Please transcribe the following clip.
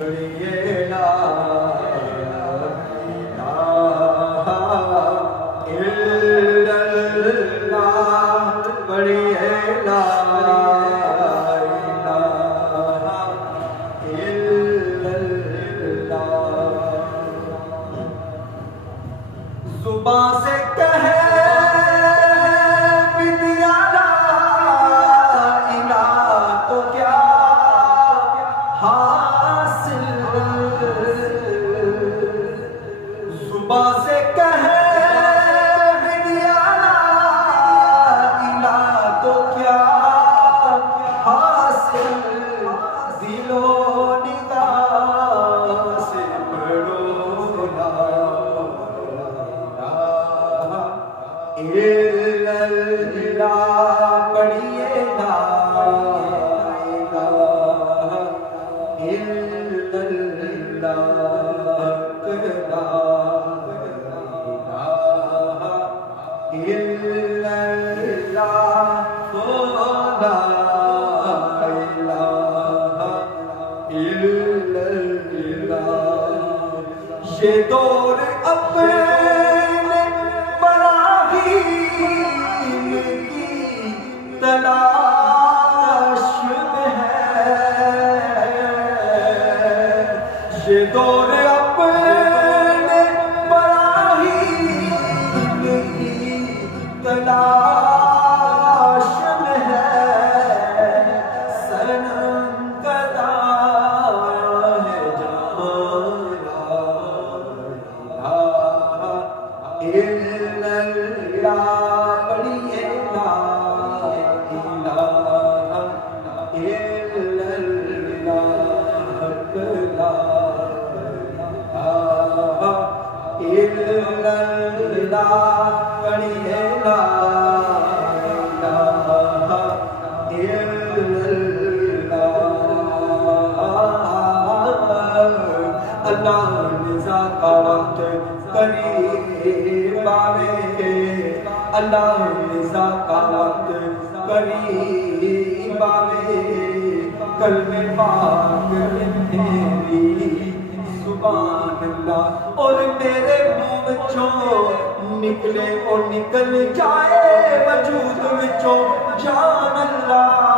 पढ़िए ला इलाहा इल्लल्लाह, पढ़िए ला इलाहा इल्लल्लाह। जुबां से कहे विद्या ला इलाहा तो क्या हासिल, जुबां से कहे विद्या ला इलाहा तो क्या हासिल, दिलो निगाह से पढ़ो ला इलाहा इल्लल्लाह, पढ़िए ला इलाहा इल्लल्लाह, ला इलाहा इल्लल्लाह, ओ ला इलाहा इल्लल्लाह। ये दौर अपने बराहीम की तलाश में है, ये दौर अपने बराहीम की तलाश में है, सनम कदा है जहां इल्लल्लाह, पढ़िए ला इलाहा इल्लल्लाह, ला इलाहा इल्लल्लाह, पढ़िए ला इलाहा इल्लल्लाह। अल्लाह निज़ा का वक्त करीब आवे, अल्लाह निज़ा का वक्त करीब आवे, कल्मे पाक मेरी सुभान अल्लाह, और मेरे मुंह विचों निकले और निकल जाए वजूद विचों जान अल्लाह।